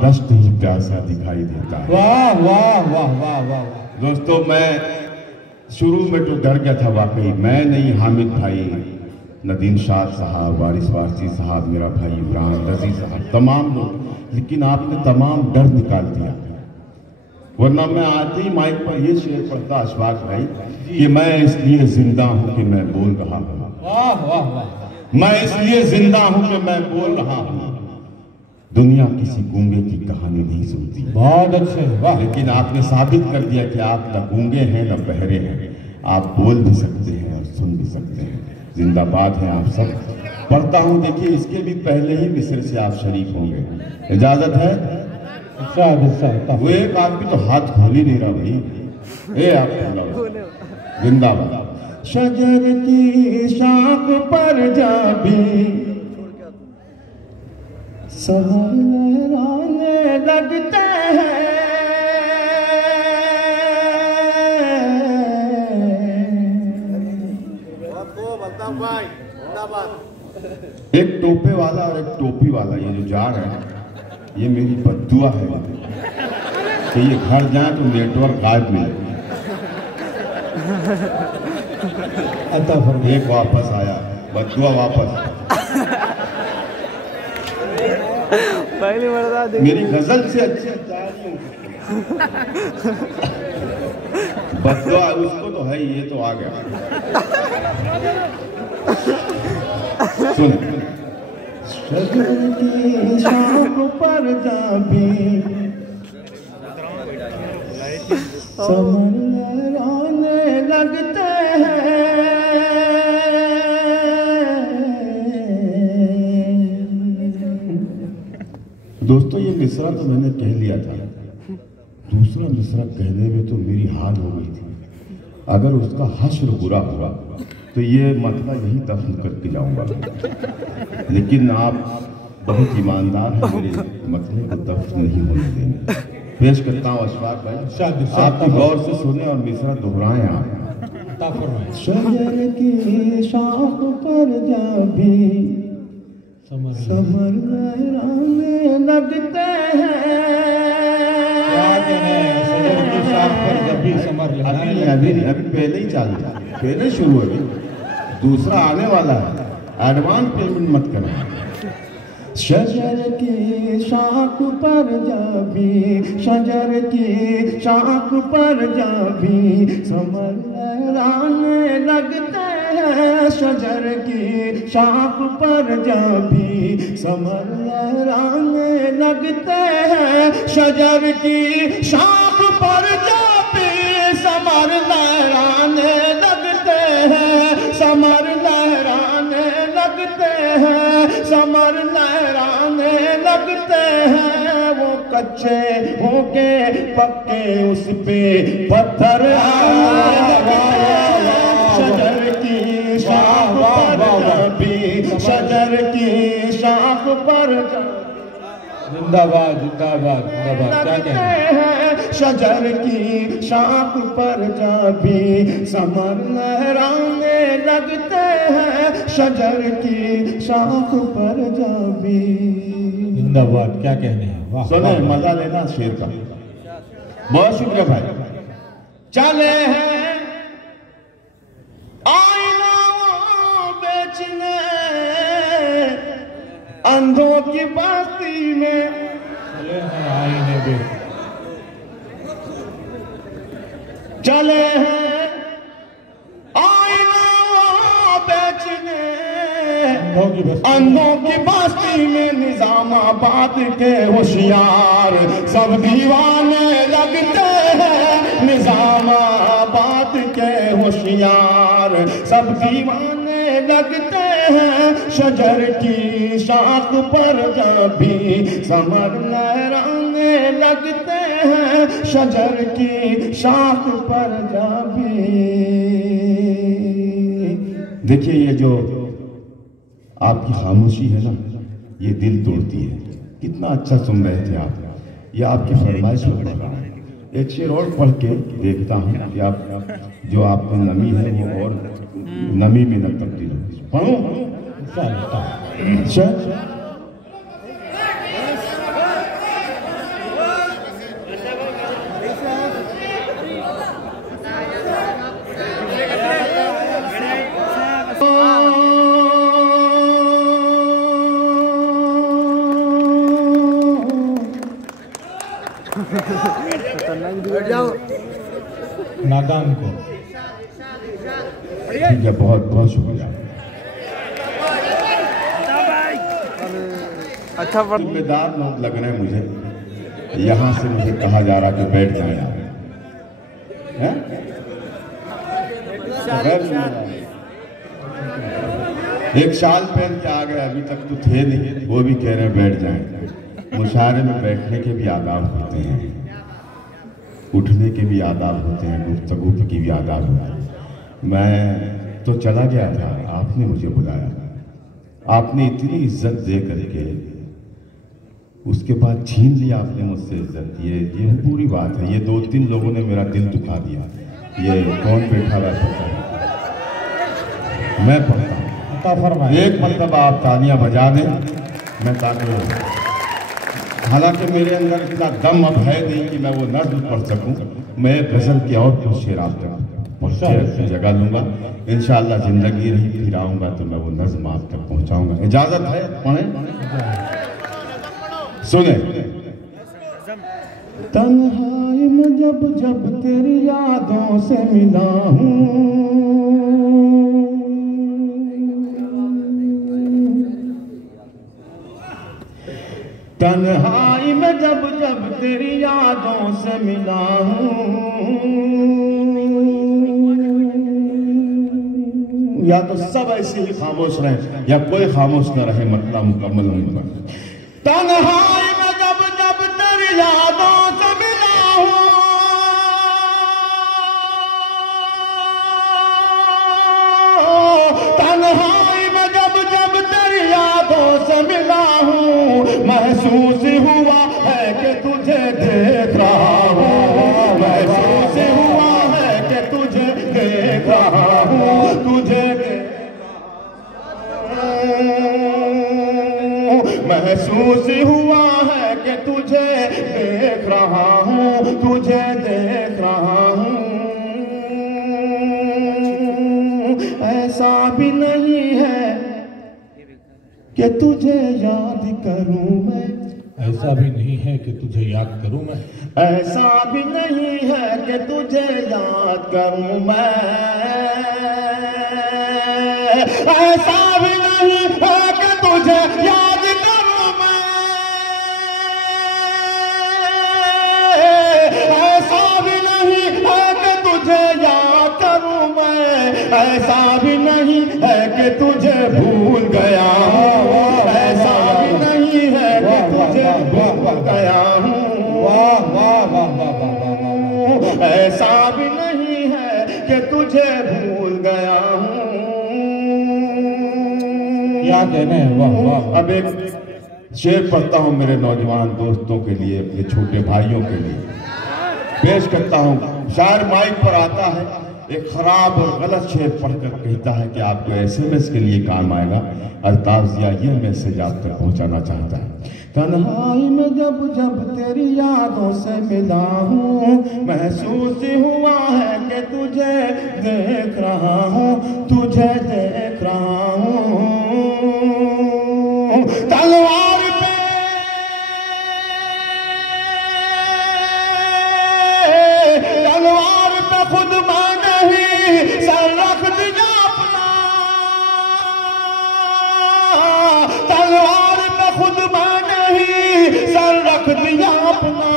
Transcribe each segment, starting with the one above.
दस्त ही प्यासा दिखाई देता है। वाह वाह वाह वाह वाह। दोस्तों, मैं शुरू में तो डर गया था वाकई। मैं नहीं, हामिद भाई, नदीम शाह साहब, वारिस वारसी साहब, मेरा भाई इमरान रजी साहब, तमाम लोग, लेकिन आपने तमाम डर निकाल दिया। वरना मैं आते ही माइक पर ये शेर पढ़ता अशफाक भाई कि मैं इसलिए जिंदा हूं कि मैं बोल रहा हूं। वाह वाह वाह। मैं इसलिए जिंदा हूं कि मैं बोल रहा हूं। दुनिया किसी गूंगे की कहानी नहीं सुनती। बहुत अच्छे, वाह। लेकिन आपने साबित कर दिया कि आप न गूंगे हैं न बहरे हैं। आप बोल भी सकते हैं और सुन भी सकते हैं। जिंदाबाद हैं आप सब। पढ़ता हूं, देखिए इसके भी पहले ही मिस्र से आप शरीक होंगे। इजाजत है? वो एक आदमी तो हाथ खोल ही नहीं रहा भाई। ए आप जिंदाबाद। शजर की शाख पर जा भी सहर लहराने लगते हैं। एक टोपे वाला और एक टोपी वाला, ये जो जा रहे हैं, ये मेरी बद्दुआ है कि ये घर जाए तो नेटवर्क गायब मिले। एक वापस आया, बद्दुआ वापस। पहली मर्दा मेरी गजल से अच्छी बद्दुआ उसको तो है, ये तो आ गया। सुन, शजर की शाख पर जा भी समर लहराने लगते हैं। दोस्तों, ये मिसरा तो मैंने कह लिया था। दूसरा मिसरा कहने में तो मेरी हाल हो गई थी। अगर उसका हश्र बुरा हुआ तो ये मतलब यही दफन करके जाऊंगा। लेकिन आप बहुत ईमानदार हैं, मेरे मतलब को दफन नहीं होने देंगे। पेश करता हूँ अशफाक भाई, आपकी गौर से सुने और मिसरा दोहराएं आप। शजर की शाख पर जा भी समर लहराने लगते हैं। अभी पहले ही चालू, पहले शुरू हो गई, दूसरा आने वाला है। एडवांस पेमेंट मत करना। शजर की शाख पर जा भी, शजर की शाख पर जा भी समर लहराने लगते हैं। शजर की शाख पर जा भी समर लहराने लगते हैं। शजर की शाख पर जा भी समर लहराने लगते हैं। समर लहराने लगते हैं। समर लहराने लगते हैं। वो कच्चे होके पक्के उस पे पत्थर शजर की शाख पर भी, शजर की शाख पर जिंदाबाद जिंदाबाद जिंदाबाद। क्या कहते हैं? शजर की शाख पर जा भी समर लहराने लगते हैं। शजर की शाख पर जा भी। जिंदाबाद। क्या कहने हैं? वाह। सुने, मजा लेना शेर का। बहुत शुक्रिया भाई। चले हैं आईना बेचने अंधों की बस्ती में। चले हैं आईने बेच, चले हैं आईना बेचने अंधों की बस्ती में। निजामाबाद के होशियार सब दीवाने लगते हैं। निजामाबाद के होशियार सब दीवाने लगते हैं। शजर की शाख पर जा भी समर लहराने लगते हैं। शजर की शाख पर जा भी। देखिए, ये जो आपकी खामोशी है ना, ये दिल तोड़ती है। कितना अच्छा सुन रहे थे आप। ये आपकी फरमाइश पर पढ़ रहा है। एक शेर और पढ़ के देखता हूँ कि आप जो आप में नमी है वो और नमी में न तब्दील हो। पढ़ो। नादान को। ठीक है, बहुत बहुत शुक्रिया। अच्छा जिम्मेदार लोग लग रहे हैं मुझे। यहाँ से मुझे कहा जा रहा कि बैठ जाए हैं? एक शाल पहन के आ गए, अभी तक तो थे नहीं, वो भी कह रहे हैं बैठ जाएं। मुशायरे में बैठने के भी आदाब होते हैं, उठने के भी आदाब होते हैं, गुफ्तगू के भी आदाब होते हैं। मैं तो चला गया था, आपने मुझे बुलाया, आपने इतनी इज्जत दे करके उसके बाद छीन लिया आपने मुझसे इज्जत। ये पूरी बात है। ये 2-3 लोगों ने मेरा दिल दुखा दिया। ये कौन बैठा हुआ पता है? मैं पढ़ता हूँ। एक मरतबा आप तालियां बजा दें, मैं ताकि, हालांकि मेरे अंदर इतना दम अब है नहीं कि मैं वो नज़्म पढ़ सकूं। मैं गज़ल के और कुछ शेर आप तक पहुँचे जगह लूँगा इंशाअल्लाह। ज़िंदगी रही फिर आऊँगा तो मैं वो नज़्म आप तक पहुँचाऊँगा। इजाज़त है? पढ़ें, सुने। तन्हाई में जब जब तेरी यादों से मिला हूँ, तन्हाई में जब जब तेरी यादों से मिला हूँ, या तो सब ऐसे ही खामोश रहे या कोई खामोश न रहे, मतलब मुकम्मल होगा। तन्हाई में जब जब तेरी यादों से मिला हूँ, तन्हाई में जब जब तेरी यादों से मिला हूँ, महसूस हुआ है कि तुझे देख रहा हूँ, महसूस हुआ है कि तुझे देख रहा हूँ, तुझे महसूस हुआ है कि तुझे देख रहा हूँ, तुझे देख रहा हूँ। ऐसा भी नहीं है कि तुझे याद करूँ मैं, ऐसा भी नहीं है कि तुझे याद करूं मैं, ऐसा भी नहीं है कि तुझे याद करूँ मैं, ऐसा भी नहीं है कि तुझे याद करूँ मैं, ऐसा भी नहीं है कि तुझे याद करूँ मैं, ऐसा भी नहीं है कि तुझे भूल गया हूँ, ऐसा भी नहीं है कि तुझे भूल गया हूँ, ऐसा भी नहीं है कि तुझे भूल गया हूँ। क्या कहने हैं? वाह वाह। अब एक शेर पढ़ता हूँ मेरे नौजवान दोस्तों के लिए, अपने छोटे भाइयों के लिए पेश करता हूँ। शायर माइक पर आता है, एक खराब और गलत शेर पढ़कर कहता है कि आपको SMS के लिए काम आएगा। अल्ताफ जिया ये मैसेज आप तक पहुंचाना चाहता है। तन्हाई में जब जब तेरी यादों से मिला हूँ, महसूस हुआ है कि तुझे देख रहा हूँ, तुझे देख रहा हूँ। तलवार पे खुद नहीं सर रख दिया अपना, तलवार पे खुद नहीं सर रख दिया अपना।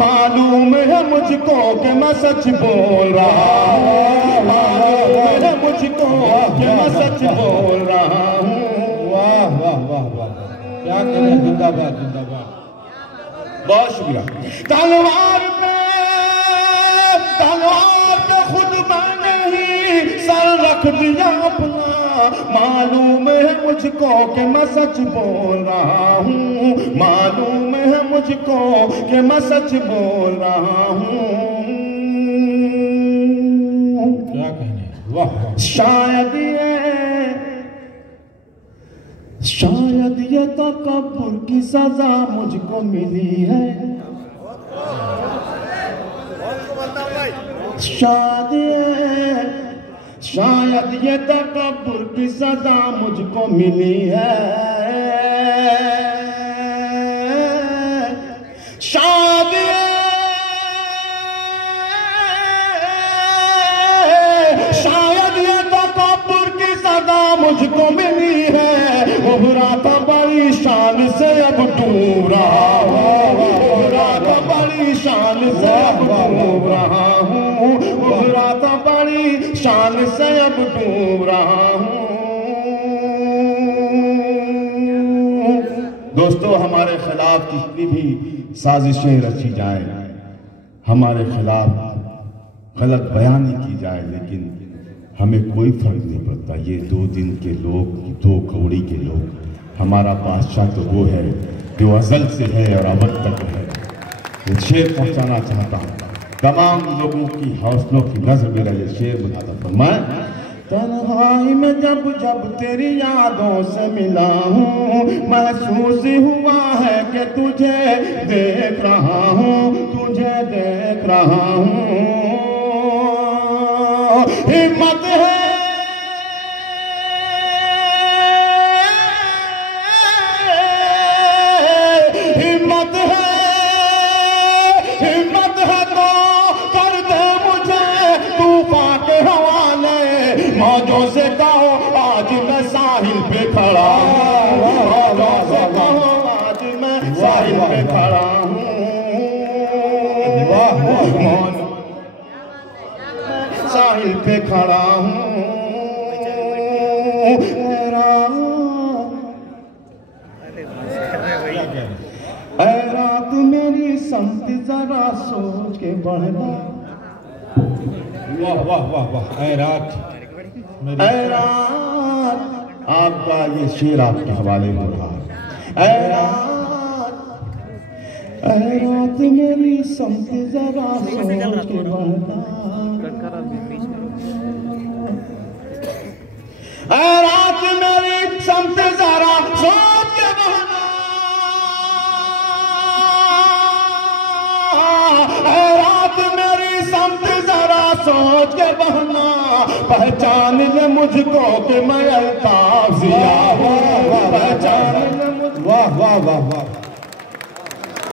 मालूम है मुझको कि मैं सच बोल रहा हूँ, मालूम है मुझको कि मैं सच बोल रहा हूँ। वाह वाह वाह वाह, क्या करें? जिंदाबाद जिंदाबाद। बहुत शुक्रिया। तलवार पे खुद नहीं सर रख दिया अपना। मालूम है मुझको कि मैं सच बोल रहा हूँ, मालूम है मुझको कि मैं सच बोल रहा हूँ। क्या कहने हैं? वाह वाह। शायद ये तकब्बुर की सजा मुझको मिली है, शायद ये तकब्बुर की सजा मुझको मिली है, शायद से अब डूब रहा हूँ। दोस्तों, हमारे खिलाफ कितनी भी साजिशें रची जाए, हमारे खिलाफ गलत बयानी की जाए, लेकिन हमें कोई फर्क नहीं पड़ता। ये 2 दिन के लोग, 2 कौड़ी के लोग, हमारा बादशाह तो वो है जो अज़ल से है और अबद तक है। ये शेर पहुंचाना चाहता हूँ तमाम लोगों की हौसलों की नजर मेरा ये शेर बुलाता फरमाए। तन्हाई में जब जब तेरी यादों से मिला हूँ, महसूस हुआ है कि तुझे देख रहा हूँ, तुझे देख रहा हूँ। हिम्मत है मौजों से कहो आज मैं साहिल पे खड़ा हूँ, मौजों से कहो आज मैं साहिल पे खड़ा हूँ। साहिल पे खड़ा हूँ। रात मेरी संत जरा सोच के बढ़ना। वाह वाह वाह वाह। ऐ रात आपका ये शेर आपके हवाले हो रहा है। ऐ रात मेरी समझ जरा सोच के बहना। ऐ रात मेरी समझ जरा सोच के बहना। ऐ रात मेरी समझ जरा सोच के बहना। पहचान ले मुझको कि मैं अल्ताफ जिया हूँ। पहचान ले मुझको। वाह वाह वाह वाह।